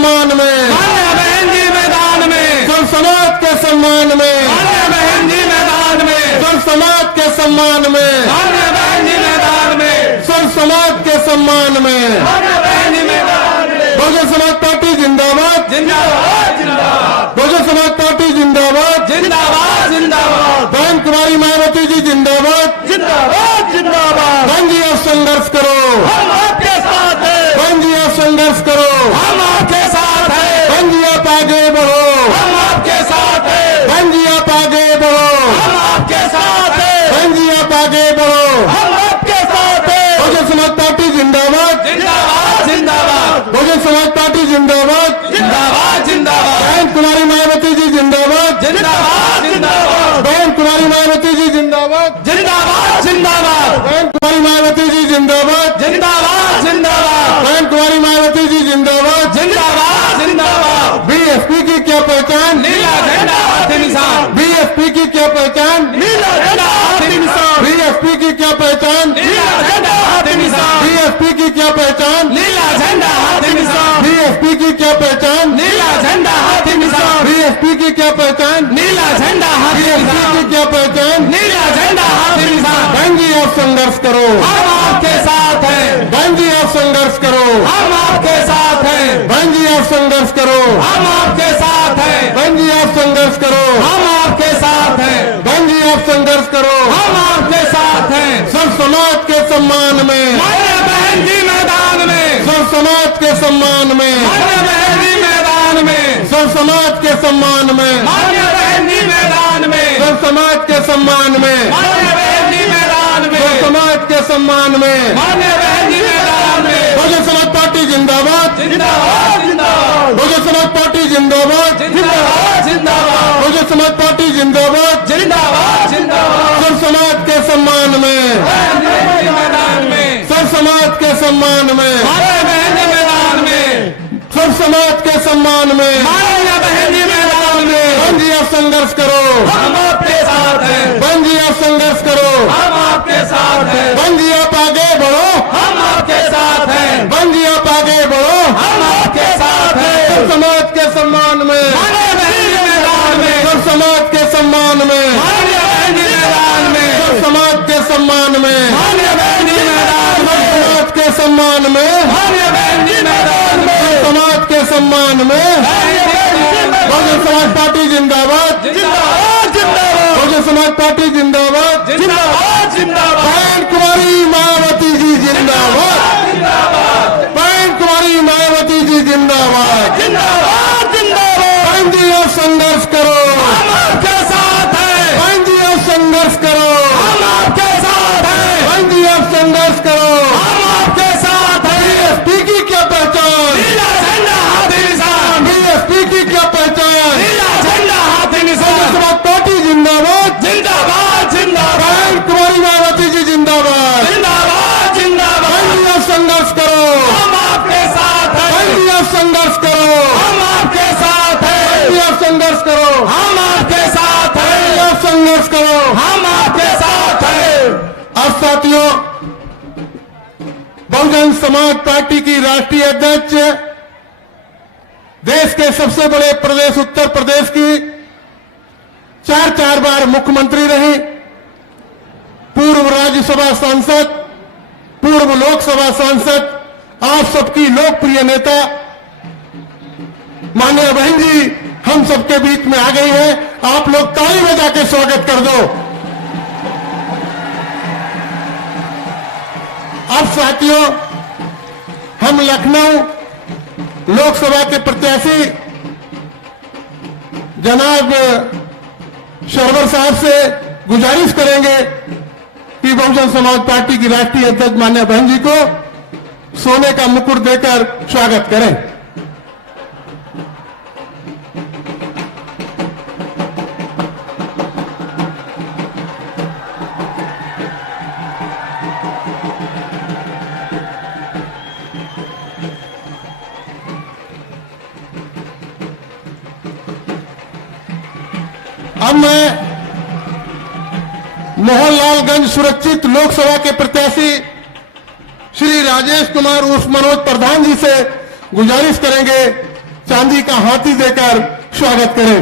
सम्मान में, मान्य बहन जी मैदान में, सब समाज के सम्मान में, मान्य बहन जी मैदान में, सब समाज के सम्मान में, मान्य बहन जी मैदान में, सब समाज के सम्मान में। मान्य बहन जी मैदान में। बहुजन समाज पार्टी जिंदाबाद, जिंदाबाद जिंदाबाद बहुजन समाज पार्टी जिंदाबाद, जिंदाबाद जिंदाबाद बहन कुमारी मायावती जी जिंदाबाद। जिंदाबाद जिंदाबाद। बहन जी आप संघर्ष करो, हम आपके साथ हैं, बहन जी आप संघर्ष करो, हम आपके साथ हैं, बहन जी आप आगे बढ़ो, हम आपके साथ हैं, बहन जी आप आगे बढ़ो, हम आपके साथ हैं, बहन जी आप आगे बढ़ो। हम आपके साथ हैं। बहुजन समाज पार्टी जिंदाबाद, जिंदाबाद जिंदाबाद बहुजन समाज पार्टी जिंदाबाद। जिंदाबाद जिंदाबाद बहन कुमारी मायावती जी जिंदाबाद, जिंदाबाद जिंदाबाद बहन कुमारी मायावती जी जिंदाबाद, जिंदाबाद जिंदाबाद बहन कुमारी मायावती जी जिंदाबाद, जिंदाबाद जिंदाबाद बहन कुमारी मायावती जी जिंदाबाद। जिंदाबाद जिंदाबाद। बीएसपी की क्या पहचान, नीला झंडा हाथ निशान, बीएसपी की क्या पहचान, नीला झंडा हाथ निशान, बीएसपी की क्या पहचान, नीला झंडा हाथ निशान, बीएसपी की क्या पहचान, नीला झंडा हाथ निशान, बीएसपी की क्या पहचान, नीला झंडा हाथ निशान, बीएसपी की क्या पहचान, नीला झंडा हाथ बीएसपी निशान, की क्या पहचान। नीला झंडा हाथ निशान। बहन जी आप संघर्ष करो, हम आपके साथ हैं, बहन जी आप संघर्ष करो, हम आपके साथ हैं, बहन जी आप संघर्ष करो, हम आपके साथ हैं, बहन जी आप संघर्ष करो, हम आपके साथ हैं, बहन जी आप संघर्ष करो। हम आपके साथ हैं। सब समाज के सम्मान में, मान्य बहन जी मैदान में, सब समाज के सम्मान में, मान्य बहन जी मैदान में, सब समाज के सम्मान में, मान्य बहन जी मैदान में, सब समाज के सम्मान में, मान्य बहन जी मैदान सब में, समाज के सम्मान में। मान्य बहन जी मैदान में। बहुजन समाज पार्टी जिंदाबाद, जिंदाबाद जिंदाबाद बहुजन समाज पार्टी जिंदाबाद, जिंदाबाद जिंदाबाद बहुजन समाज पार्टी जिंदाबाद। जिंदाबाद जिंदाबाद। सब समाज के सम्मान में, बहन जी मैदान में, सब समाज के सम्मान में, मान्य बहन जी मैदान में, सब समाज के सम्मान में। मान्य बहन जी मैदान में। बहन जी आप संघर्ष करो, हम आपके साथ हैं, बहन जी आप संघर्ष करो, हम आपके साथ हैं, बहन जी आप आगे बढ़ो, हम आपके साथ हैं, बहन जी आप आगे बढ़ो। हम आपके साथ हैं। सब समाज के सम्मान में, मान्य बहन जी मैदान में, सब समाज के सम्मान में, मान्य बहन जी मैदान में, सब समाज के सम्मान में, मान्य बहन जी मैदान में, समाज के सम्मान में, मान्य बहन जी मैदान में, समाज के सम्मान में। मान्य बहन जी मैदान बहुजन समाज पार्टी जिंदाबाद, में। जिंदाबाद जिंदाबाद बहुजन समाज पार्टी जिंदाबाद। जिंदाबाद जिंदाबाद बहन कुमारी मायावती जी जिंदाबाद, जिंदाबाद बहन कुमारी मायावती जी जिंदाबाद। जिंदाबाद जिंदाबाद। बहन जी आप संघर्ष करो, हम आपके साथ हैं, बहन जी आप संघर्ष करो, हम आपके साथ हैं, बहन जी आप संघर्ष करो। हम आपके साथ हैं। बीएसपी की क्या पहचान, नीला झंडा हाथ निशान, बीएसपी की क्या पहचान। नीला झंडा हाथ निशान। समाज पार्टी जिंदाबाद, जिंदाबाद जिंदाबाद बहन कुमारी मायावती जी जिंदाबाद। जिंदाबाद जिंदाबाद। बहन जी आप संघर्ष करो, हम आपके साथ बहन हैं, जी आप संघर्ष करो, हम आपके साथ बहन हैं, जी आप संघर्ष करो, हम आपके साथ बहन जी हैं, आप संघर्ष करो। हम आपके साथ हैं। अब साथियों, बहुजन समाज पार्टी की राष्ट्रीय अध्यक्ष, देश के सबसे बड़े प्रदेश उत्तर प्रदेश की 4 बार मुख्यमंत्री रही, पूर्व राज्यसभा सांसद, पूर्व लोकसभा सांसद, आप सबकी लोकप्रिय नेता माननीय बहन जी हम सबके बीच में आ गई हैं। आप लोग ताली बजा के स्वागत कर दो। अब साथियों, हम लखनऊ लोकसभा के प्रत्याशी जनाब शरवर साहब से गुजारिश करेंगे कि बहुजन समाज पार्टी की राष्ट्रीय अध्यक्ष मान्य बहन जी को सोने का मुकुट देकर स्वागत करें। अब मैं मोहनलालगंज सुरक्षित लोकसभा के प्रत्याशी श्री राजेश कुमार उर्फ मनोज प्रधान जी से गुजारिश करेंगे चांदी का हाथी देकर स्वागत करें।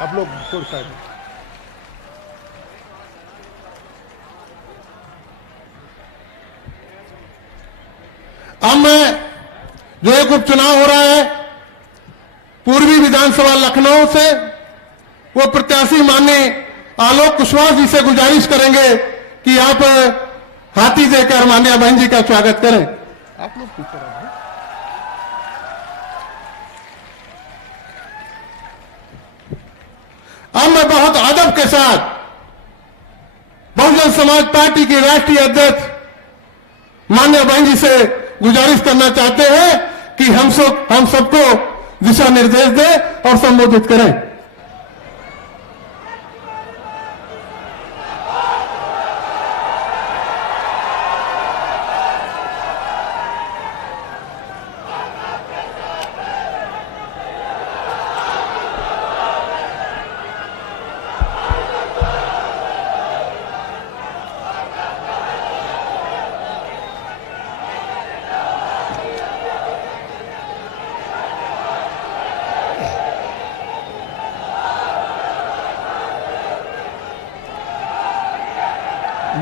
आप लोग थोड़ी साइड में। अब मैं जो एक उपचुनाव हो रहा है पूर्वी विधानसभा लखनऊ से, वो प्रत्याशी माननीय आलोक कुशवाहा जी से गुजारिश करेंगे कि आप हाथी देकर मान्या बहन जी का स्वागत करें। आप लोग पीछे रहो। अब मैं बहुत अदब के साथ बहुजन समाज पार्टी की राष्ट्रीय अध्यक्ष मान्य बहन जी से गुजारिश करना चाहते हैं कि हम सबको दिशा निर्देश दें और संबोधित करें।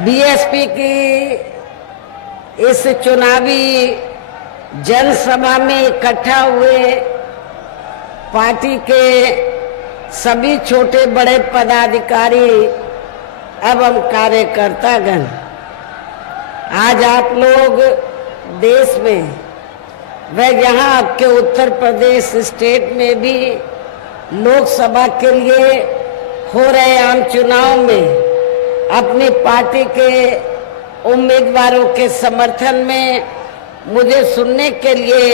बीएसपी की इस चुनावी जनसभा में इकट्ठा हुए पार्टी के सभी छोटे बड़े पदाधिकारी एवं कार्यकर्तागण, आज आप लोग देश में व यहाँ आपके उत्तर प्रदेश स्टेट में भी लोकसभा के लिए हो रहे आम चुनाव में अपनी पार्टी के उम्मीदवारों के समर्थन में मुझे सुनने के लिए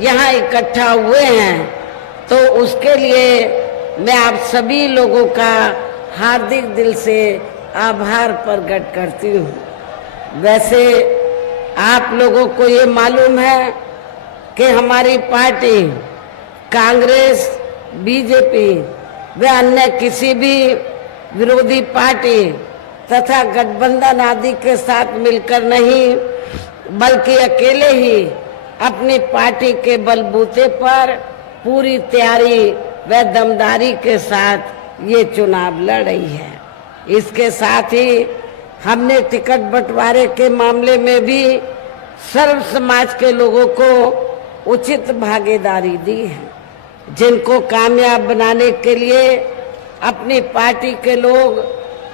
यहाँ इकट्ठा हुए हैं, तो उसके लिए मैं आप सभी लोगों का हार्दिक दिल से आभार प्रकट करती हूँ। वैसे आप लोगों को ये मालूम है कि हमारी पार्टी कांग्रेस, बीजेपी व अन्य किसी भी विरोधी पार्टी तथा गठबंधन आदि के साथ मिलकर नहीं, बल्कि अकेले ही अपनी पार्टी के बलबूते पर पूरी तैयारी व दमदारी के साथ ये चुनाव लड़ रही है। इसके साथ ही हमने टिकट बंटवारे के मामले में भी सर्व समाज के लोगों को उचित भागीदारी दी है, जिनको कामयाब बनाने के लिए अपनी पार्टी के लोग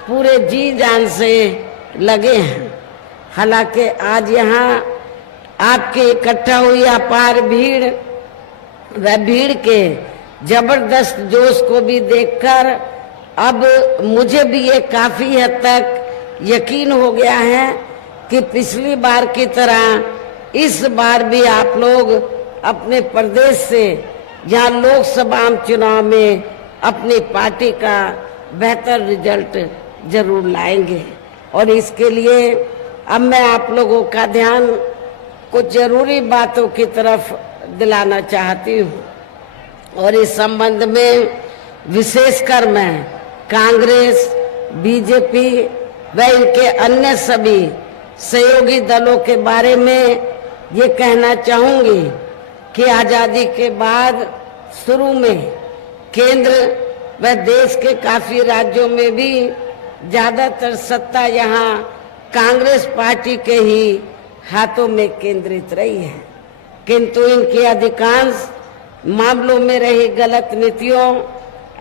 पूरे जी जान से लगे हैं। हालांकि आज यहाँ आपके इकट्ठा हुई अपार भीड़ व भीड़ के जबरदस्त जोश को भी देखकर अब मुझे भी ये काफी हद तक यकीन हो गया है कि पिछली बार की तरह इस बार भी आप लोग अपने प्रदेश से यहाँ लोकसभा चुनाव में अपनी पार्टी का बेहतर रिजल्ट जरूर लाएंगे। और इसके लिए अब मैं आप लोगों का ध्यान कुछ जरूरी बातों की तरफ दिलाना चाहती हूँ, और इस संबंध में विशेषकर मैं कांग्रेस, बीजेपी व इनके अन्य सभी सहयोगी दलों के बारे में ये कहना चाहूंगी कि आजादी के बाद शुरू में केंद्र व देश के काफी राज्यों में भी ज्यादातर सत्ता यहाँ कांग्रेस पार्टी के ही हाथों में केंद्रित रही है, किंतु इनकी अधिकांश मामलों में रही गलत नीतियों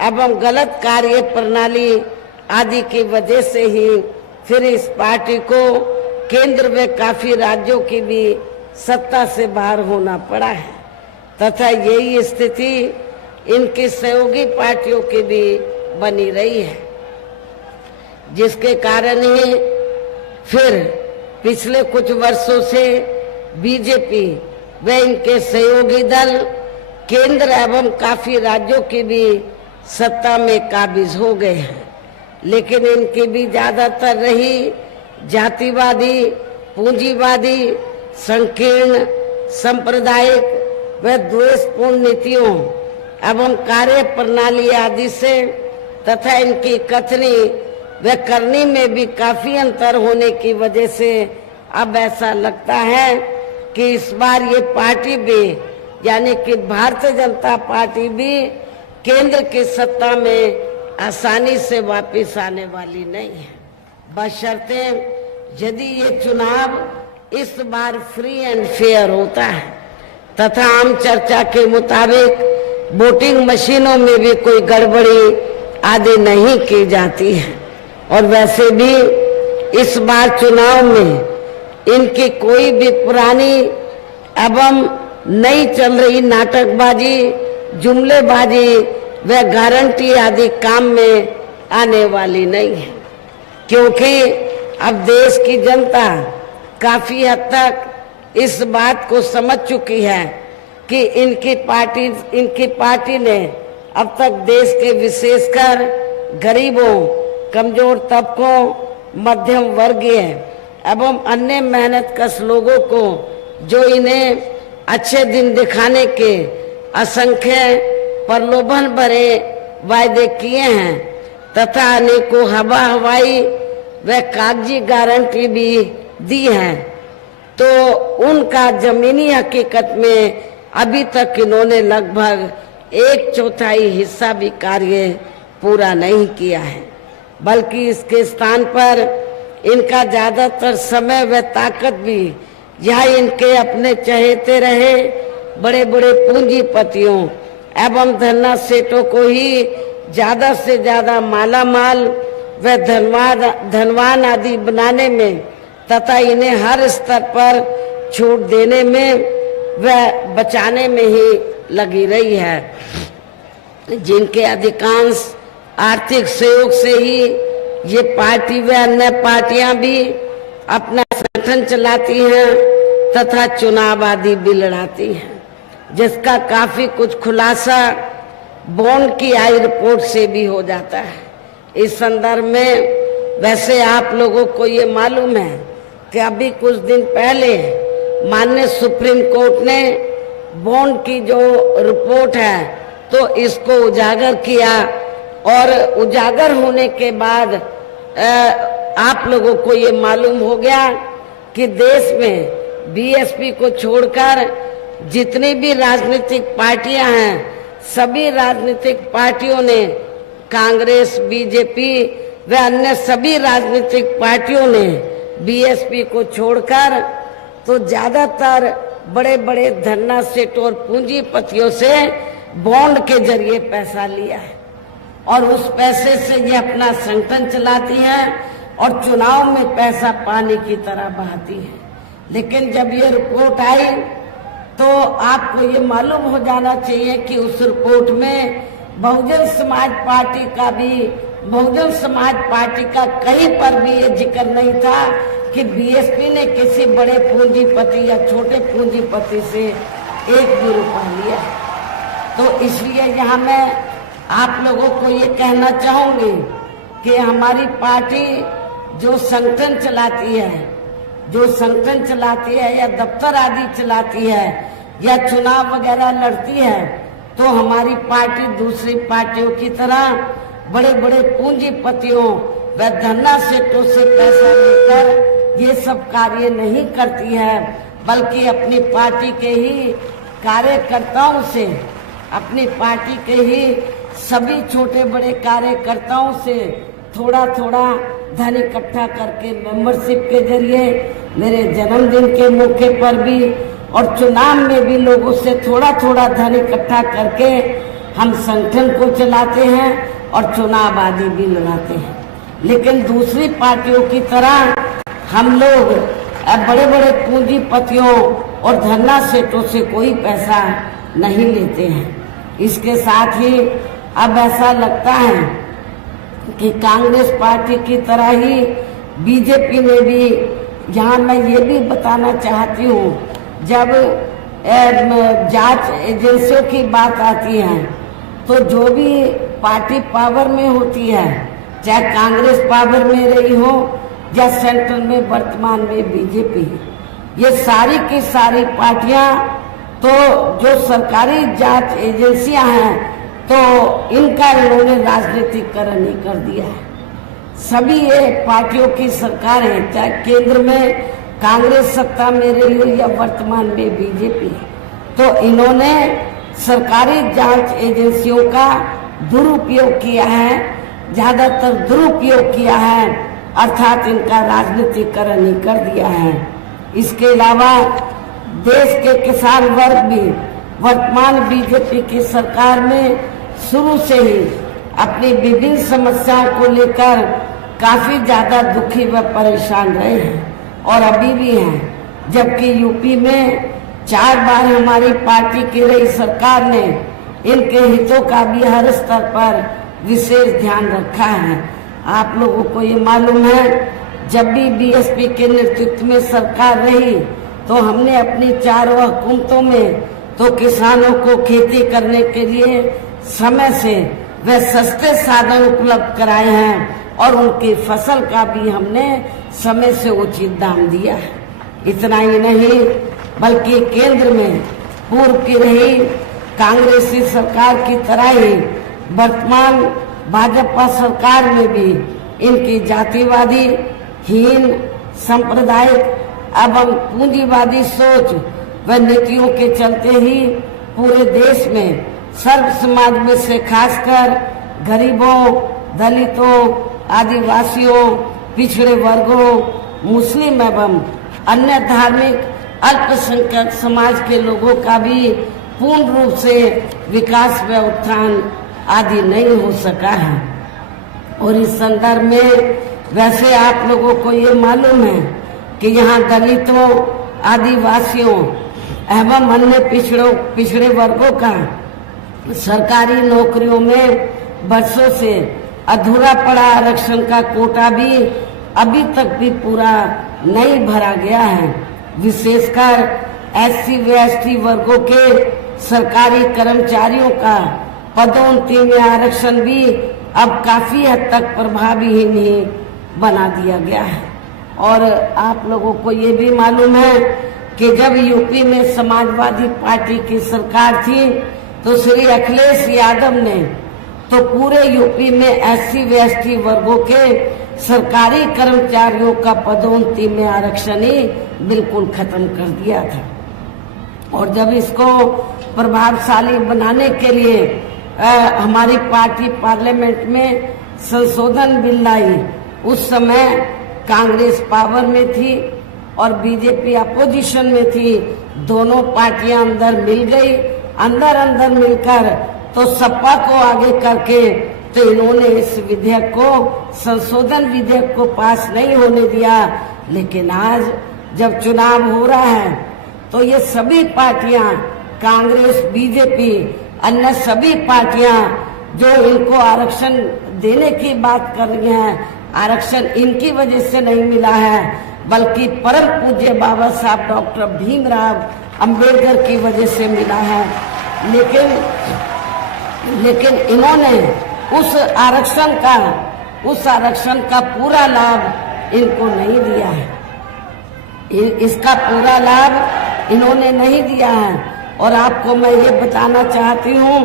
एवं गलत कार्य प्रणाली आदि की वजह से ही फिर इस पार्टी को केंद्र में काफी राज्यों की भी सत्ता से बाहर होना पड़ा है, तथा यही स्थिति इनकी सहयोगी पार्टियों की भी बनी रही है, जिसके कारण ही फिर पिछले कुछ वर्षों से बीजेपी व इनके सहयोगी दल केंद्र एवं काफी राज्यों की भी सत्ता में काबिज हो गए हैं। लेकिन इनकी भी ज्यादातर रही जातिवादी, पूंजीवादी, संकीर्ण, सांप्रदायिक व द्वेषपूर्ण नीतियों एवं कार्य प्रणाली आदि से तथा इनकी कथनी व करनी में भी काफी अंतर होने की वजह से अब ऐसा लगता है कि इस बार ये पार्टी भी यानी कि भारतीय जनता पार्टी भी केंद्र की सत्ता में आसानी से वापस आने वाली नहीं है, बशर्ते यदि ये चुनाव इस बार फ्री एंड फेयर होता है तथा आम चर्चा के मुताबिक वोटिंग मशीनों में भी कोई गड़बड़ी आदि नहीं की जाती है। और वैसे भी इस बार चुनाव में इनकी कोई भी पुरानी एवं नई चल रही नाटकबाजी, जुमलेबाजी व गारंटी आदि काम में आने वाली नहीं है, क्योंकि अब देश की जनता काफी हद तक इस बात को समझ चुकी है कि इनकी पार्टी ने अब तक देश के विशेषकर गरीबों, कमजोर तबकों, मध्यम वर्गीय एवं अन्य मेहनतकश लोगों को जो इन्हें अच्छे दिन दिखाने के असंख्य प्रलोभन भरे वायदे किए हैं तथा अनेकों हवाई व कागजी गारंटी भी दी है, तो उनका जमीनी हकीकत में अभी तक इन्होंने लगभग 1/4 हिस्सा भी कार्य पूरा नहीं किया है, बल्कि इसके स्थान पर इनका ज्यादातर समय व ताकत भी यह इनके अपने चहेते रहे बड़े बड़े पूंजीपतियों एवं धन्ना सेठों को ही ज्यादा से ज्यादा माला माल व धनवान आदि बनाने में तथा इन्हें हर स्तर पर छूट देने में व बचाने में ही लगी रही है, जिनके अधिकांश आर्थिक सहयोग से ही ये पार्टी व अन्य पार्टियां भी अपना संगठन चलाती हैं तथा चुनाव आदि भी लड़ाती हैं, जिसका काफी कुछ खुलासा बॉन्ड की आई रिपोर्ट से भी हो जाता है। इस संदर्भ में वैसे आप लोगों को ये मालूम है कि अभी कुछ दिन पहले माननीय सुप्रीम कोर्ट ने बॉन्ड की जो रिपोर्ट है तो इसको उजागर किया, और उजागर होने के बाद आप लोगों को ये मालूम हो गया कि देश में बीएसपी को छोड़कर जितनी भी राजनीतिक पार्टियां हैं, सभी राजनीतिक पार्टियों ने, कांग्रेस, बीजेपी व अन्य सभी राजनीतिक पार्टियों ने बीएसपी को छोड़कर तो ज्यादातर बड़े बड़े धन्ना सेठ और पूंजीपतियों से बॉन्ड के जरिए पैसा लिया है और उस पैसे से ये अपना संगठन चलाती हैं और चुनाव में पैसा पानी की तरह बहाती है। लेकिन जब ये रिपोर्ट आई तो आपको ये मालूम हो जाना चाहिए कि उस रिपोर्ट में बहुजन समाज पार्टी का कहीं पर भी ये जिक्र नहीं था कि बीएसपी ने किसी बड़े पूंजीपति या छोटे पूंजीपति से 1 भी रुपया लिया। तो इसलिए यहाँ मैं आप लोगों को ये कहना चाहूंगी कि हमारी पार्टी जो संगठन चलाती है या दफ्तर आदि चलाती है या चुनाव वगैरह लड़ती है, तो हमारी पार्टी दूसरी पार्टियों की तरह बड़े बड़े पूंजीपतियों व धन्ना सेठों से पैसा लेकर ये सब कार्य नहीं करती है, बल्कि अपनी पार्टी के ही कार्यकर्ताओं से, अपनी पार्टी के ही सभी छोटे बड़े कार्यकर्ताओं से थोड़ा थोड़ा धन इकट्ठा करके मेंबरशिप के जरिए, मेरे जन्मदिन के मौके पर भी और चुनाव में भी लोगों से थोड़ा थोड़ा धन इकट्ठा करके हम संगठन को चलाते हैं और चुनाव आदि भी लड़ाते हैं। लेकिन दूसरी पार्टियों की तरह हम लोग बड़े बड़े पूंजीपतियों और धन्ना सेठों से कोई पैसा नहीं लेते हैं। इसके साथ ही अब ऐसा लगता है कि कांग्रेस पार्टी की तरह ही बीजेपी ने भी, यहाँ मैं ये भी बताना चाहती हूँ, जब जांच एजेंसियों की बात आती है तो जो भी पार्टी पावर में होती है, चाहे कांग्रेस पावर में रही हो या सेंट्रल में वर्तमान में बीजेपी, ये सारी की सारी पार्टियां तो जो सरकारी जांच एजेंसियां हैं तो इनका इन्होंने राजनीतिकरण कर दिया है। सभी ये पार्टियों की सरकार है, चाहे केंद्र में कांग्रेस सत्ता में रही हो या वर्तमान में बीजेपी, तो इन्होंने सरकारी जांच एजेंसियों का दुरुपयोग किया है, ज्यादातर दुरुपयोग किया है, अर्थात इनका राजनीतिकरण ही कर दिया है। इसके अलावा देश के किसान वर्ग भी वर्तमान बीजेपी की सरकार में शुरू से ही अपनी विभिन्न समस्याओं को लेकर काफी ज्यादा दुखी व परेशान रहे हैं और अभी भी हैं। जबकि यूपी में 4 बार हमारी पार्टी की रही सरकार ने इनके हितों का भी हर स्तर पर विशेष ध्यान रखा है। आप लोगों को ये मालूम है, जब भी बीएसपी के नेतृत्व में सरकार रही तो हमने अपनी 4 हुकूमतों में तो किसानों को खेती करने के लिए समय से वे सस्ते साधन उपलब्ध कराए हैं और उनकी फसल का भी हमने समय से उचित दाम दिया है। इतना ही नहीं बल्कि केंद्र में पूर्व की रही कांग्रेसी सरकार की तरह ही वर्तमान भाजपा सरकार में भी इनकी जातिवादी, हीन, सांप्रदायिक एवं पूंजीवादी सोच व नीतियों के चलते ही पूरे देश में सर्व समाज में से खासकर गरीबों, दलितों, आदिवासियों, पिछड़े वर्गों, मुस्लिम एवं अन्य धार्मिक अल्पसंख्यक समाज के लोगों का भी पूर्ण रूप से विकास व उत्थान आदि नहीं हो सका है। और इस संदर्भ में वैसे आप लोगों को ये मालूम है कि यहाँ दलितों, आदिवासियों एवं अन्य पिछड़े वर्गों का सरकारी नौकरियों में वर्षों से अधूरा पड़ा आरक्षण का कोटा भी अभी तक भी पूरा नहीं भरा गया है। विशेषकर एससी व एसटी वर्गों के सरकारी कर्मचारियों का पदोन्नति में आरक्षण भी अब काफी हद तक प्रभावीहीन ही बना दिया गया है। और आप लोगों को ये भी मालूम है कि जब यूपी में समाजवादी पार्टी की सरकार थी तो श्री अखिलेश यादव ने तो पूरे यूपी में एससी व एसटी वर्गों के सरकारी कर्मचारियों का पदोन्नति में आरक्षण ही बिल्कुल खत्म कर दिया था। और जब इसको प्रभावशाली बनाने के लिए हमारी पार्टी पार्लियामेंट में संशोधन बिल लाई, उस समय कांग्रेस पावर में थी और बीजेपी अपोजिशन में थी। दोनों पार्टियां अंदर मिल गई, अंदर मिलकर तो सपा को आगे करके तो इन्होंने इस विधेयक को, संशोधन विधेयक को पास नहीं होने दिया। लेकिन आज जब चुनाव हो रहा है तो ये सभी पार्टियां, कांग्रेस, बीजेपी, अन्य सभी पार्टियां जो इनको आरक्षण देने की बात कर रही हैं, आरक्षण इनकी वजह से नहीं मिला है बल्कि परम पूज्य बाबा साहब डॉक्टर भीमराव अंबेडकर की वजह से मिला है। लेकिन इन्होंने उस आरक्षण का पूरा लाभ इनको नहीं दिया है। इसका पूरा लाभ इन्होंने नहीं दिया है। और आपको मैं ये बताना चाहती हूँ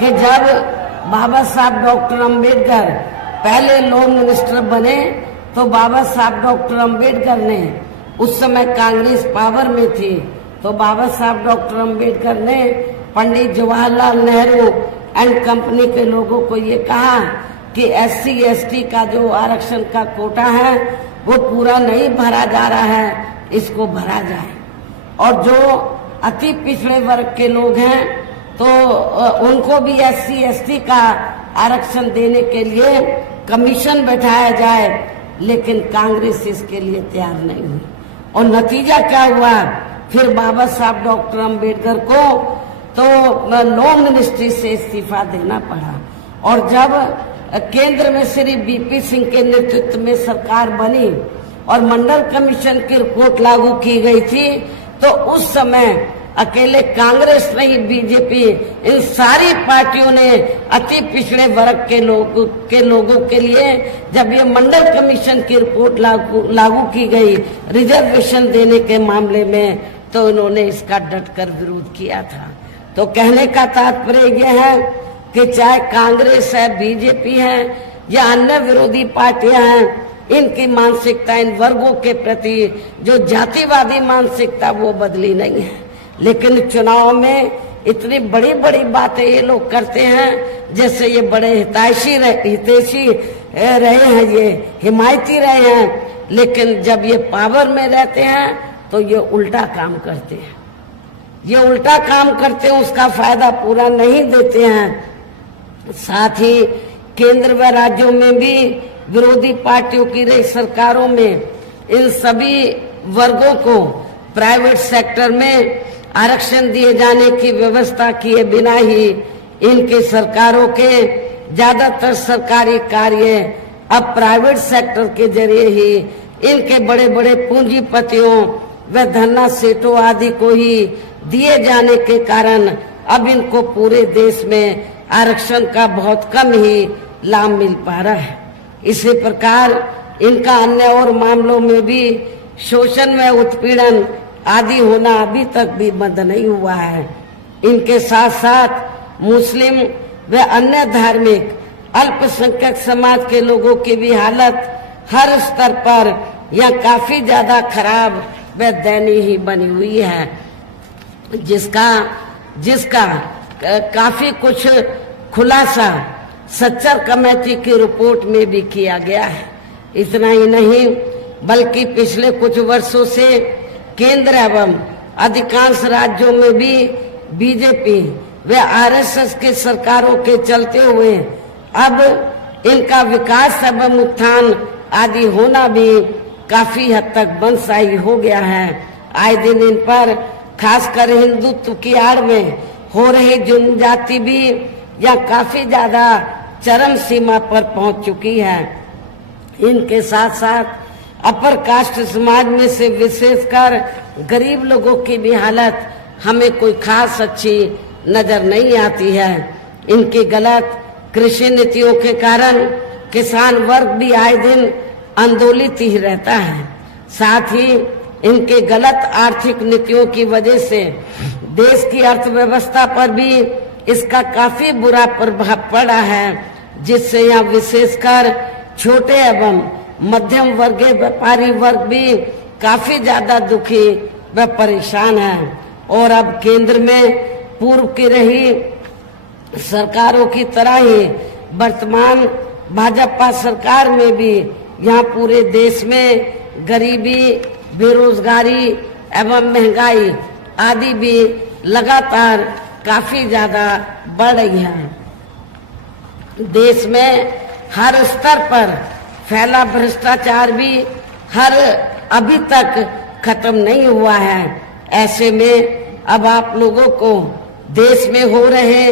कि जब बाबा साहब डॉक्टर अंबेडकर पहले लॉ मिनिस्टर बने तो बाबा साहब डॉक्टर अंबेडकर ने, उस समय कांग्रेस पावर में थी, तो बाबा साहब डॉक्टर अंबेडकर ने पंडित जवाहरलाल नेहरू एंड कंपनी के लोगों को ये कहा कि एससी एसटी का जो आरक्षण का कोटा है वो पूरा नहीं भरा जा रहा है, इसको भरा जाए। और जो अति पिछड़े वर्ग के लोग हैं तो उनको भी एससी एसटी का आरक्षण देने के लिए कमीशन बैठाया जाए। लेकिन कांग्रेस इसके लिए तैयार नहीं हुई और नतीजा क्या हुआ, फिर बाबा साहब डॉक्टर अंबेडकर को तो लॉ मिनिस्ट्री से इस्तीफा देना पड़ा। और जब केंद्र में श्री बीपी सिंह के नेतृत्व में सरकार बनी और मंडल कमीशन की रिपोर्ट लागू की गई थी तो उस समय अकेले कांग्रेस नहीं, बीजेपी, इन सारी पार्टियों ने अति पिछड़े वर्ग के लोगों के लिए जब ये मंडल कमीशन की रिपोर्ट लागू की गई रिजर्वेशन देने के मामले में, तो इन्होंने इसका डटकर विरोध किया था। तो कहने का तात्पर्य यह है कि चाहे कांग्रेस है, बीजेपी है या अन्य विरोधी पार्टियां हैं, इनकी मानसिकता इन वर्गों के प्रति जो जातिवादी मानसिकता वो बदली नहीं है। लेकिन चुनाव में इतनी बड़ी बड़ी बातें ये लोग करते हैं जैसे ये बड़े हितैषी रहे हैं, ये हिमायती रहे हैं, लेकिन जब ये पावर में रहते हैं तो ये उल्टा काम करते हैं। ये उल्टा काम करते हैं, उसका फायदा पूरा नहीं देते हैं। साथ ही केंद्र व राज्यों में भी विरोधी पार्टियों की रही सरकारों में इन सभी वर्गों को प्राइवेट सेक्टर में आरक्षण दिए जाने की व्यवस्था किए बिना ही इनके सरकारों के ज्यादातर सरकारी कार्य अब प्राइवेट सेक्टर के जरिए ही इनके बड़े बड़े पूंजीपतियों व धन्ना सेठों आदि को ही दिए जाने के कारण अब इनको पूरे देश में आरक्षण का बहुत कम ही लाभ मिल पा रहा है। इसी प्रकार इनका अन्य और मामलों में भी शोषण व उत्पीड़न आदि होना अभी तक भी बंद नहीं हुआ है। इनके साथ साथ मुस्लिम व अन्य धार्मिक अल्पसंख्यक समाज के लोगों की भी हालत हर स्तर पर यह काफी ज्यादा खराब व दयनीय ही बनी हुई है, जिसका काफी कुछ खुलासा सच्चर कमेटी की रिपोर्ट में भी किया गया है। इतना ही नहीं बल्कि पिछले कुछ वर्षों से केंद्र एवं अधिकांश राज्यों में भी बीजेपी व आरएसएस के सरकारों के चलते हुए अब इनका विकास एवं उत्थान आदि होना भी काफी हद तक बंदशाही हो गया है। आए दिन इन पर खासकर हिंदुत्व की आड़ में हो रही जनजाति भी या काफी ज्यादा चरम सीमा पर पहुंच चुकी है। इनके साथ साथ अपर कास्ट समाज में से विशेषकर गरीब लोगों की भी हालत हमें कोई खास अच्छी नजर नहीं आती है। इनकी गलत कृषि नीतियों के कारण किसान वर्ग भी आए दिन आंदोलित ही रहता है। साथ ही इनके गलत आर्थिक नीतियों की वजह से देश की अर्थव्यवस्था पर भी इसका काफी बुरा प्रभाव पड़ा है, जिससे यहाँ विशेषकर छोटे एवं मध्यम वर्गीय व्यापारी वर्ग भी काफी ज्यादा दुखी व परेशान है। और अब केंद्र में पूर्व की रही सरकारों की तरह ही वर्तमान भाजपा सरकार में भी यहाँ पूरे देश में गरीबी, बेरोजगारी एवं महंगाई आदि भी लगातार काफी ज्यादा बढ़ रही है। देश में हर स्तर पर फैला भ्रष्टाचार भी अभी तक खत्म नहीं हुआ है। ऐसे में अब आप लोगों को देश में हो रहे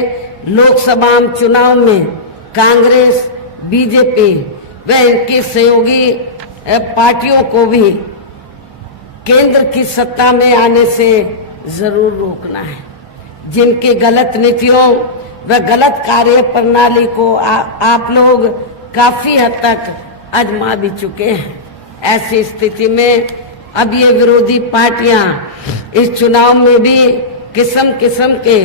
लोकसभा चुनाव में कांग्रेस, बीजेपी व इनकी सहयोगी पार्टियों को भी केंद्र की सत्ता में आने से जरूर रोकना है। जिनकी गलत नीतियों व गलत कार्य प्रणाली को आप लोग काफी हद तक आजमा भी चुके हैं। ऐसी स्थिति में अब ये विरोधी पार्टियां इस चुनाव में भी किस्म किस्म के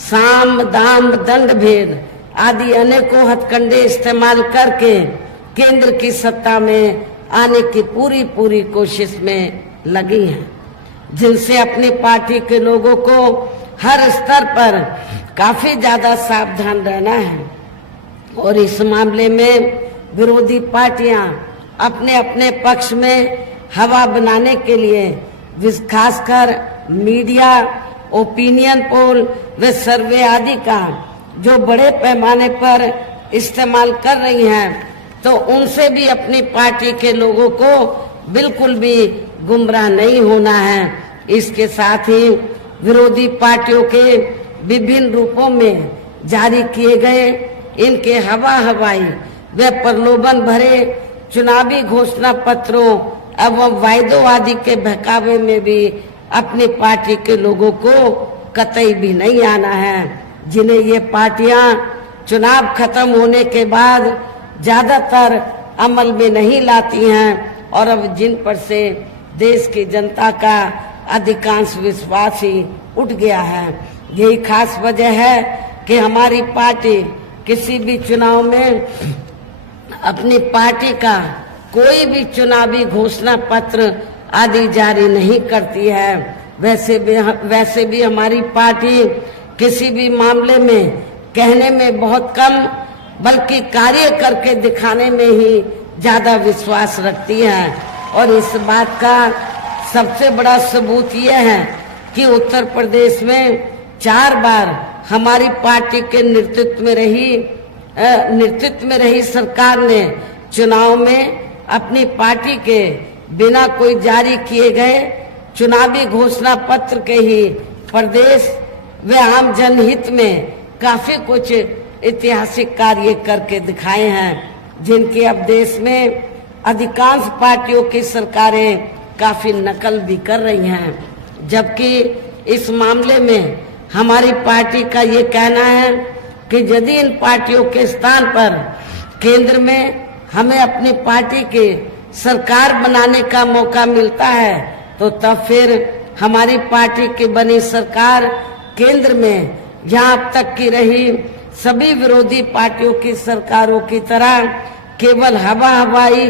साम, दाम, दंड भेद आदि अनेकों हथकंडे इस्तेमाल करके केंद्र की सत्ता में आने की पूरी कोशिश में लगी हैं, जिनसे अपनी पार्टी के लोगों को हर स्तर पर काफी ज्यादा सावधान रहना है। और इस मामले में विरोधी पार्टियां अपने अपने पक्ष में हवा बनाने के लिए खासकर मीडिया, ओपिनियन पोल व सर्वे आदि का जो बड़े पैमाने पर इस्तेमाल कर रही हैं, तो उनसे भी अपनी पार्टी के लोगों को बिल्कुल भी गुमराह नहीं होना है। इसके साथ ही विरोधी पार्टियों के विभिन्न रूपों में जारी किए गए इनके हवाई व प्रलोभन भरे चुनावी घोषणा पत्रों एवं वायदों आदि के बहकावे में भी अपनी पार्टी के लोगों को कतई भी नहीं आना है, जिन्हें ये पार्टियां चुनाव खत्म होने के बाद ज्यादातर अमल में नहीं लाती हैं और अब जिन पर से देश की जनता का अधिकांश विश्वास ही उठ गया है। यही खास वजह है कि हमारी पार्टी किसी भी चुनाव में अपनी पार्टी का कोई भी चुनावी घोषणा पत्र आदि जारी नहीं करती है। वैसे भी हमारी पार्टी किसी भी मामले में कहने में बहुत कम बल्कि कार्य करके दिखाने में ही ज्यादा विश्वास रखती है। और इस बात का सबसे बड़ा सबूत यह है कि उत्तर प्रदेश में 4 बार हमारी पार्टी के नेतृत्व में रही सरकार ने चुनाव में अपनी पार्टी के बिना कोई जारी किए गए चुनावी घोषणा पत्र के ही प्रदेश व आम जनहित में काफी कुछ ऐतिहासिक कार्य करके दिखाए हैं, जिनकी अब देश में अधिकांश पार्टियों की सरकारें काफी नकल भी कर रही हैं। जबकि इस मामले में हमारी पार्टी का ये कहना है कि यदि इन पार्टियों के स्थान पर केंद्र में हमें अपनी पार्टी के सरकार बनाने का मौका मिलता है तो तब फिर हमारी पार्टी की बनी सरकार केंद्र में यहाँ अब तक की रही सभी विरोधी पार्टियों की सरकारों की तरह केवल हवाई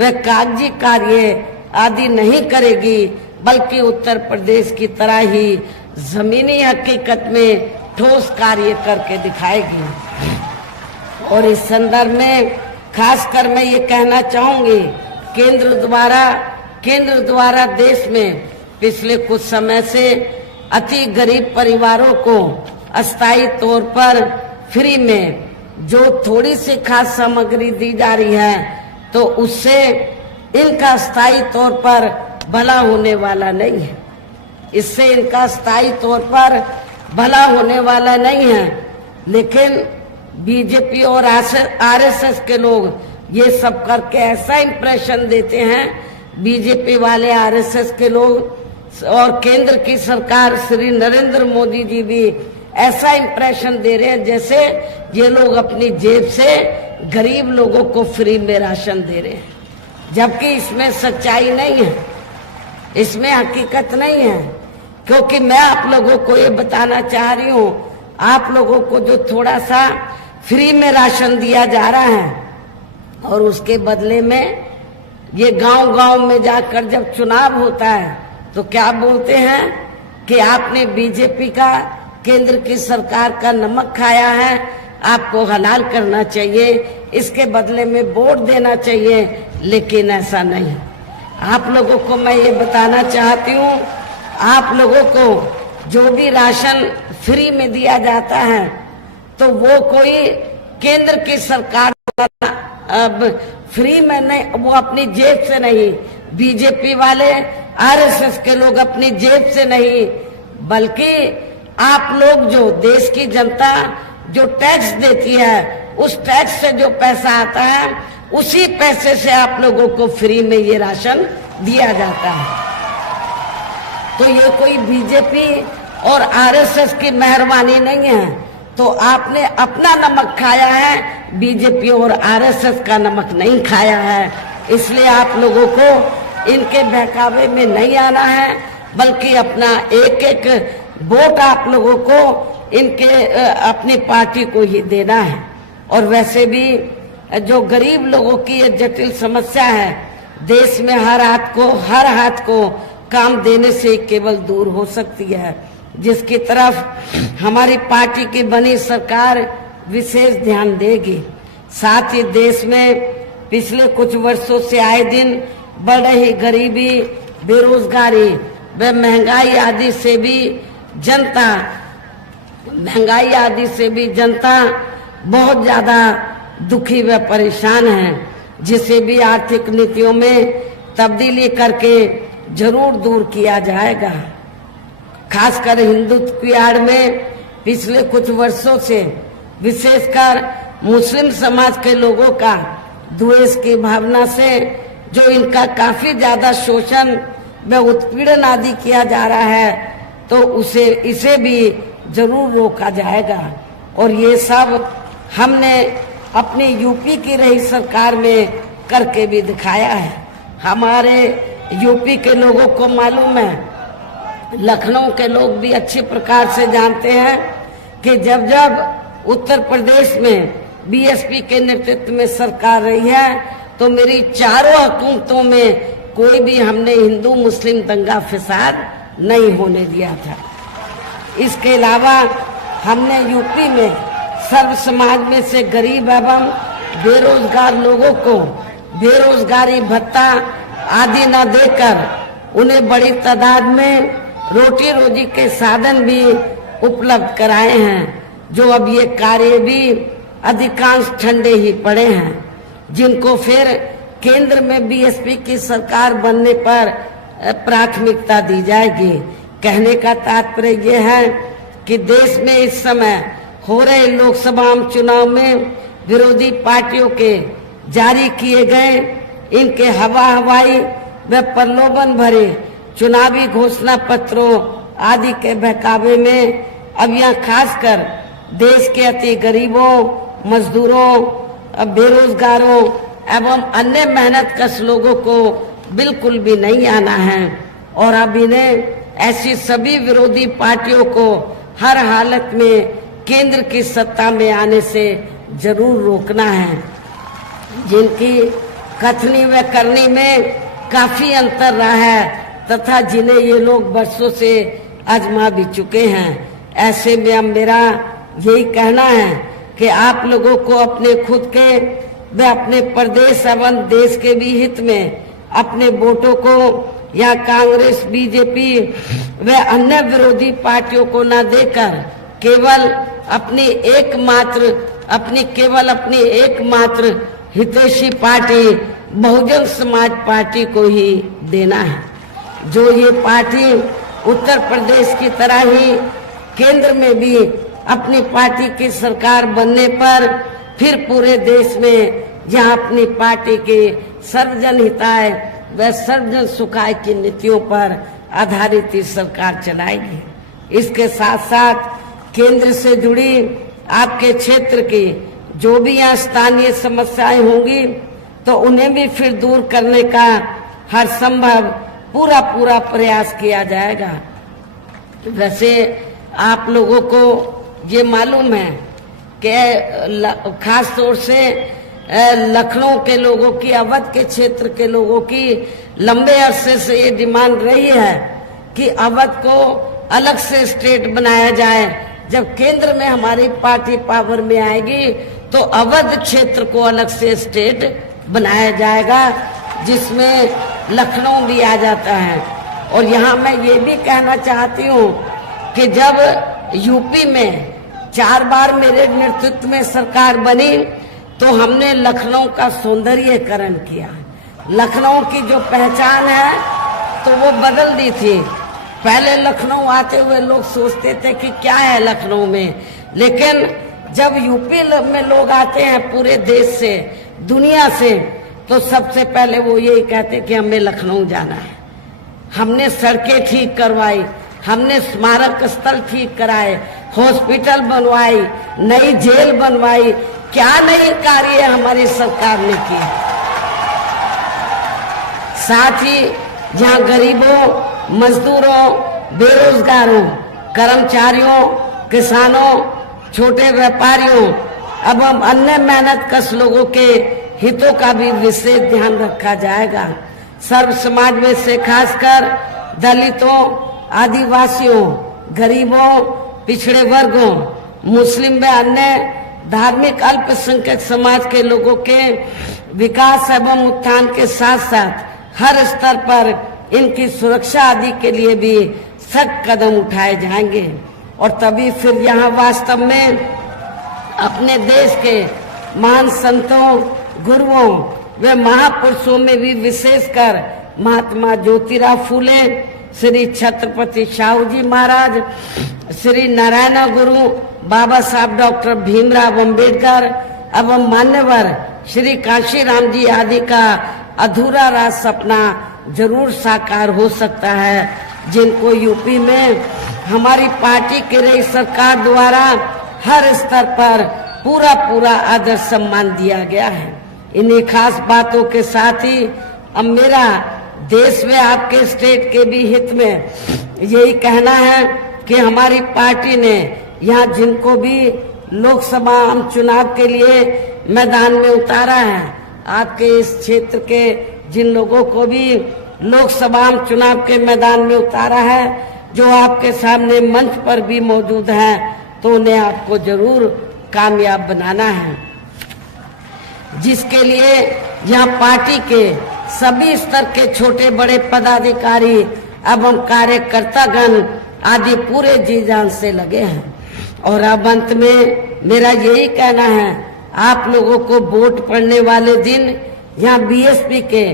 व कागजी कार्य आदि नहीं करेगी, बल्कि उत्तर प्रदेश की तरह ही जमीनी हकीकत में ठोस कार्य करके दिखाएगी। और इस संदर्भ में खासकर मैं ये कहना चाहूंगी, केंद्र द्वारा देश में पिछले कुछ समय से अति गरीब परिवारों को अस्थायी तौर पर फ्री में जो थोड़ी सी खाद्य सामग्री दी जा रही है तो उससे इनका स्थायी तौर पर भला होने वाला नहीं है। इससे इनका स्थायी तौर पर भला होने वाला नहीं है। लेकिन बीजेपी और आरएसएस के लोग ये सब करके ऐसा इंप्रेशन देते हैं, बीजेपी वाले आरएसएस के लोग और केंद्र की सरकार श्री नरेंद्र मोदी जी भी ऐसा इंप्रेशन दे रहे हैं जैसे ये लोग अपनी जेब से गरीब लोगों को फ्री में राशन दे रहे हैं, जबकि इसमें सच्चाई नहीं है, इसमें हकीकत नहीं है। क्योंकि मैं आप लोगों को ये बताना चाह रही हूँ, आप लोगों को जो थोड़ा सा फ्री में राशन दिया जा रहा है और उसके बदले में ये गांव-गांव में जाकर जब चुनाव होता है तो क्या बोलते हैं कि आपने बीजेपी का केंद्र की सरकार का नमक खाया है, आपको हलाल करना चाहिए, इसके बदले में वोट देना चाहिए। लेकिन ऐसा नहीं। आप लोगों को मैं ये बताना चाहती हूँ, आप लोगों को जो भी राशन फ्री में दिया जाता है तो वो कोई केंद्र की सरकार अब फ्री में नहीं, वो अपनी जेब से नहीं, बीजेपी वाले आरएसएस के लोग अपनी जेब से नहीं, बल्कि आप लोग जो देश की जनता जो टैक्स देती है उस टैक्स से जो पैसा आता है उसी पैसे से आप लोगों को फ्री में ये राशन दिया जाता है। तो ये कोई बीजेपी और आरएसएस की मेहरबानी नहीं है। तो आपने अपना नमक खाया है, बीजेपी और आरएसएस का नमक नहीं खाया है। इसलिए आप लोगों को इनके बहकावे में नहीं आना है, बल्कि अपना एक एक वोट आप लोगों को इनके अपनी पार्टी को ही देना है। और वैसे भी जो गरीब लोगों की ये जटिल समस्या है, देश में हर हाथ को काम देने से केवल दूर हो सकती है, जिसकी तरफ हमारी पार्टी की बनी सरकार विशेष ध्यान देगी। साथ ही देश में पिछले कुछ वर्षों से आए दिन बढ़ रही गरीबी, बेरोजगारी व महंगाई आदि से भी जनता बहुत ज्यादा दुखी व परेशान है, जिसे भी आर्थिक नीतियों में तब्दीली करके जरूर दूर किया जाएगा। खासकर हिंदुत्व की आड़ में पिछले कुछ वर्षों से विशेषकर मुस्लिम समाज के लोगों का द्वेष की भावना से जो इनका काफी ज्यादा शोषण व उत्पीड़न आदि किया जा रहा है, तो इसे भी जरूर रोका जाएगा। और ये सब हमने अपनी यूपी की रही सरकार में करके भी दिखाया है। हमारे यूपी के लोगों को मालूम है, लखनऊ के लोग भी अच्छी प्रकार से जानते हैं कि जब जब उत्तर प्रदेश में बीएसपी के नेतृत्व में सरकार रही है तो मेरी चारों हुकूमतों में कोई भी हमने हिंदू मुस्लिम दंगा फसाद नहीं होने दिया था। इसके अलावा हमने यूपी में सर्व समाज में से गरीब एवं बेरोजगार लोगों को बेरोजगारी भत्ता आदि न देकर उन्हें बड़ी तादाद में रोटी रोजी के साधन भी उपलब्ध कराए हैं, जो अब ये कार्य भी अधिकांश ठंडे ही पड़े हैं, जिनको फिर केंद्र में बीएसपी की सरकार बनने पर प्राथमिकता दी जाएगी। कहने का तात्पर्य यह है कि देश में इस समय हो रहे लोकसभा चुनाव में विरोधी पार्टियों के जारी किए गए इनके हवाई व प्रलोभन भरे चुनावी घोषणा पत्रों आदि के बहकावे में अब यहाँ खासकर देश के अति गरीबों, मजदूरों, बेरोजगारों एवं अन्य मेहनतकश लोगों को बिल्कुल भी नहीं आना है और अब इन्हें ऐसी सभी विरोधी पार्टियों को हर हालत में केंद्र की सत्ता में आने से जरूर रोकना है, जिनकी कथनी व करनी में काफी अंतर रहा है तथा जिन्हें ये लोग बरसों से आजमा भी चुके हैं। ऐसे में अब मेरा यही कहना है कि आप लोगों को अपने खुद के व अपने प्रदेश एवं देश के भी हित में अपने वोटों को या कांग्रेस, बीजेपी व अन्य विरोधी पार्टियों को न देकर केवल अपनी एकमात्र हितैषी पार्टी बहुजन समाज पार्टी को ही देना है, जो ये पार्टी उत्तर प्रदेश की तरह ही केंद्र में भी अपनी पार्टी की सरकार बनने पर फिर पूरे देश में जहां अपनी पार्टी की सर्वजन हिताय व सर्वजन सुखाय की नीतियों पर आधारित ही सरकार चलाएगी। इसके साथ साथ केंद्र से जुड़ी आपके क्षेत्र की जो भी यहाँ स्थानीय समस्याएं होंगी तो उन्हें भी फिर दूर करने का हर संभव पूरा प्रयास किया जाएगा। वैसे आप लोगों को ये मालूम है कि खास तौर से लखनऊ के लोगों की, अवध के क्षेत्र के लोगों की लंबे अरसे से ये डिमांड रही है कि अवध को अलग से स्टेट बनाया जाए। जब केंद्र में हमारी पार्टी पावर में आएगी तो अवध क्षेत्र को अलग से स्टेट बनाया जाएगा, जिसमें लखनऊ भी आ जाता है। और यहाँ मैं ये भी कहना चाहती हूँ कि जब यूपी में 4 बार मेरे नेतृत्व में सरकार बनी तो हमने लखनऊ का सौंदर्यीकरण किया। लखनऊ की जो पहचान है तो वो बदल दी थी। पहले लखनऊ आते हुए लोग सोचते थे कि क्या है लखनऊ में, लेकिन जब यूपी में लोग आते हैं पूरे देश से, दुनिया से, तो सबसे पहले वो यही कहते कि हमें लखनऊ जाना है। हमने सड़कें ठीक करवाई, हमने स्मारक स्थल ठीक कराए, हॉस्पिटल बनवाई, नई जेल बनवाई, क्या नई कार्य हमारी सरकार ने किए। साथ ही जहाँ गरीबों, मजदूरों, बेरोजगारों, कर्मचारियों, किसानों, छोटे व्यापारियों एवं अन्य मेहनतकश लोगों के हितों का भी विशेष ध्यान रखा जाएगा। सर्व समाज में से खासकर दलितों, आदिवासियों, गरीबों, पिछड़े वर्गों, मुस्लिम व अन्य धार्मिक अल्पसंख्यक समाज के लोगों के विकास एवं उत्थान के साथ साथ हर स्तर पर इनकी सुरक्षा आदि के लिए भी सख्त कदम उठाए जाएंगे। और तभी फिर यहाँ वास्तव में अपने देश के महान संतों, गुरुओं व महापुरुषों में भी विशेषकर महात्मा ज्योतिराव फूले, श्री छत्रपति शाहू जी महाराज, श्री नारायण गुरु बाबा साहब डॉक्टर भीमराव अंबेडकर एवं मान्यवर श्री काशीराम जी आदि का अधूरा राज सपना जरूर साकार हो सकता है, जिनको यूपी में हमारी पार्टी की रही सरकार द्वारा हर स्तर पर पूरा आदर सम्मान दिया गया है। इन्हीं खास बातों के साथ ही अब मेरा देश में आपके स्टेट के भी हित में यही कहना है कि हमारी पार्टी ने यहाँ जिनको भी लोकसभा चुनाव के लिए मैदान में उतारा है आपके इस क्षेत्र के जिन लोगों को भी लोकसभा चुनाव के मैदान में उतारा है, जो आपके सामने मंच पर भी मौजूद हैं, तो उन्हें आपको जरूर कामयाब बनाना है, जिसके लिए यहाँ पार्टी के सभी स्तर के छोटे बड़े पदाधिकारी एवं कार्यकर्तागण आदि पूरे जी जान से लगे हैं। और अब अंत में मेरा यही कहना है, आप लोगों को वोट पड़ने वाले दिन यहाँ बीएसपी के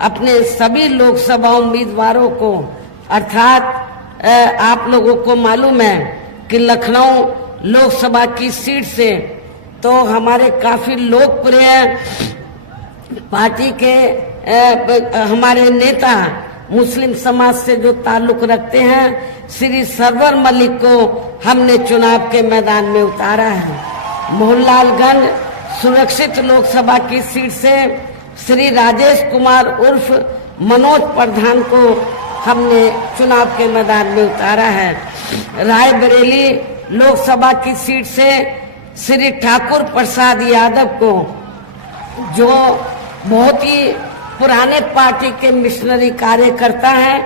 अपने सभी लोकसभा उम्मीदवारों को, अर्थात आप लोगों को मालूम है कि लखनऊ लोकसभा की सीट से तो हमारे काफी लोकप्रिय पार्टी के हमारे नेता मुस्लिम समाज से जो ताल्लुक रखते हैं, श्री सरवर मलिक को हमने चुनाव के मैदान में उतारा है। मोहनलालगंज सुरक्षित लोकसभा की सीट से श्री राजेश कुमार उर्फ मनोज प्रधान को हमने चुनाव के मैदान में उतारा है। रायबरेली लोकसभा की सीट से श्री ठाकुर प्रसाद यादव को, जो बहुत ही पुराने पार्टी के मिशनरी कार्यकर्ता हैं,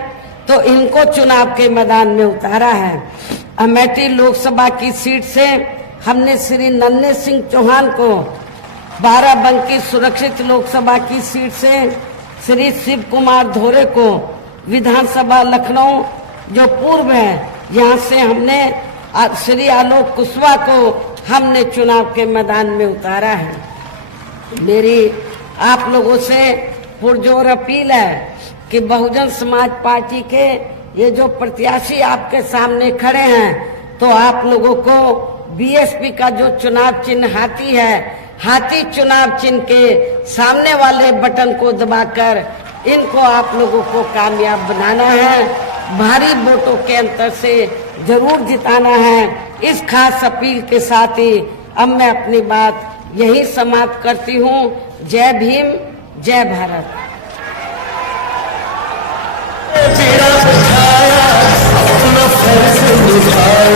तो इनको चुनाव के मैदान में उतारा है। अमेठी लोकसभा की सीट से हमने श्री नन्हे सिंह चौहान को, बाराबंकी सुरक्षित लोकसभा की सीट से श्री शिव कुमार धोरे को, विधानसभा लखनऊ जो पूर्व है यहाँ से हमने श्री आलोक कुशवाहा को हमने चुनाव के मैदान में उतारा है। मेरी आप लोगों से पुरजोर अपील है कि बहुजन समाज पार्टी के ये जो प्रत्याशी आपके सामने खड़े हैं, तो आप लोगों को बीएसपी का जो चुनाव चिन्ह हाथी है, हाथी चुनाव चिन्ह के सामने वाले बटन को दबाकर इनको आप लोगों को कामयाब बनाना है, भारी वोटों के अंतर से जरूर जिताना है। इस खास अपील के साथ ही अब मैं अपनी बात यही समाप्त करती हूँ। जय भीम, जय भारत। पीड़ा बुझाया अपना फर्ज निभाओ,